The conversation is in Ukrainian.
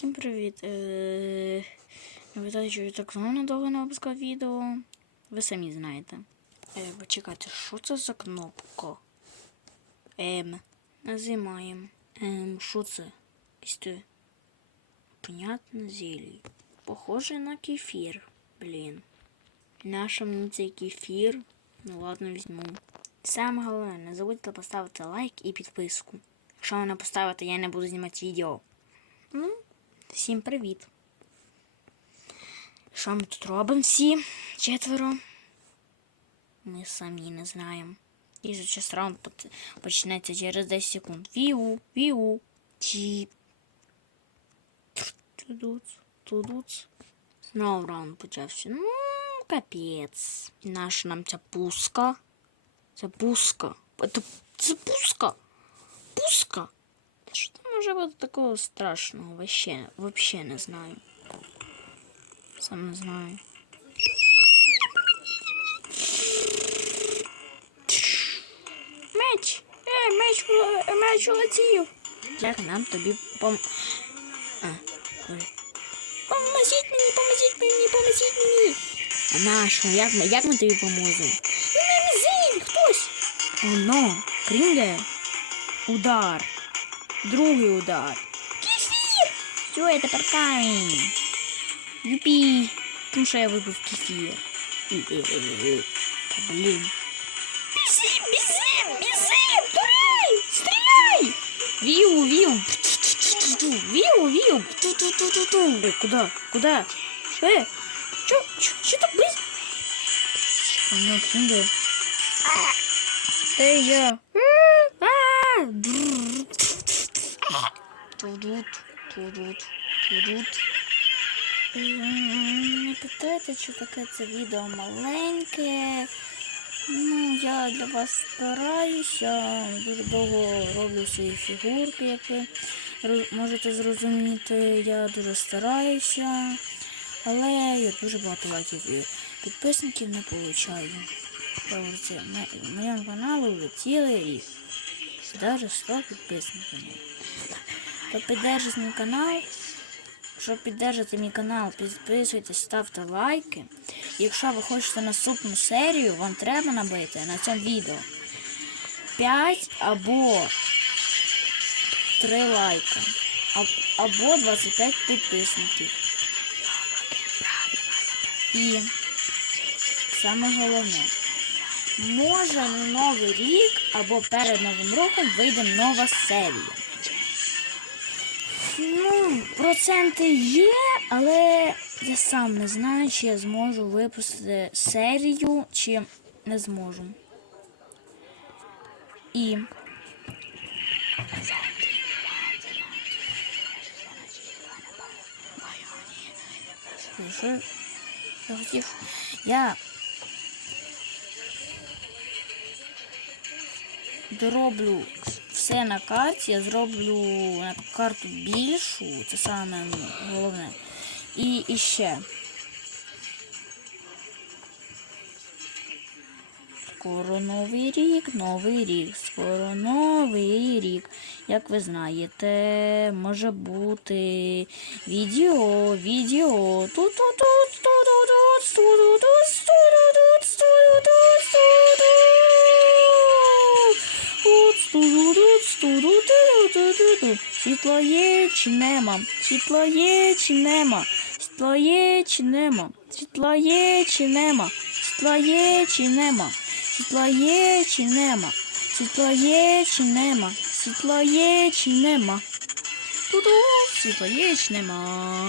Всім привіт. Е, Вітаю, що я так знову довго не випускав відео. Ви самі знаєте. Е, почекайте, що це за кнопка? Ем. Нажимаємо. Ем, що це? Якесь Понятно, зелій. Похоже на кефір. Блін. Наша мені цей кефір. Ну ладно, візьму. Саме головне, не забудьте поставити лайк і підписку. Якщо ви не поставите, я не буду знімати відео. Ну, всім привіт. Що ми тут робимо всі? Четверо. Ми самі не знаємо. І за час раунд поч- почнеться через 10 секунд. Віу, віу, чіп. Тудуц, тудуц. Знову раунд почався. Ну, капець. І наша нам ця пуска. Це пуска. Це пуска. Пуска. Та Що там може такого страшного? Вообще, вообще не знаю. Сам не знаю. Меч! Е, меч, у- меч улетів! Як нам тобі пом... А, ой. Поможіть мені, поможіть мені, поможіть мені! А нащо? Як як ми тобі поможемо? Ну, не хтось! Оно, крінге. Удар. Другий удар. Кефір! Все, я тепер камінь. Юпі. Тому що я випив кефір. Е-е-е-е. Та блін. Бізим, бізим, бізим! Турай! Стріляй! Віу, віу. Ту-ту-ту-ту-ту. Віу, віу. Ту-ту-ту-ту-ту. Е, куда? Куда? Е, чо, чо, що так близько? Оно, книга. Эй, я. Тудут, тудут. М, Не питайте, чи таке це відео маленьке. Ну, я для вас стараюся. Дуже довго роблю свої фігурки, як ви можете зрозуміти. Я дуже стараюся. Але я дуже багато лайків і підписників не получаю. Це моєму каналу цілий рік. Даже 100 підписників. То піддержите мій канал. Щоб піддержати мій канал, підписуйтесь, ставте лайки. Якщо ви хочете наступну серію, вам треба набити на цьому відео 5 або 3 лайка. Або 25 підписників. І саме головне. Може на Новий рік або перед Новим роком вийде нова серія. Ну, проценти є, але я сам не знаю, чи я зможу випустити серію, чи не зможу. І. Що я хотів? Я дороблю все на карті, я зроблю карту більшу, це саме ну, головне. І, і ще. Скоро новий рік, новий рік, скоро новий рік. Як ви знаєте, може бути відео, відео. Ту-ту-тут, ту-ту-тут, ту-ту-тут, ту-ту-тут, ту-ту-тут, ту-ту-тут. Світло є чи нема, світло є чи нема, світло є чи нема, світло є чи нема, світло є чи нема, світло є чи нема, світло є чи нема, світло є чи нема. Туду, світло є чи нема.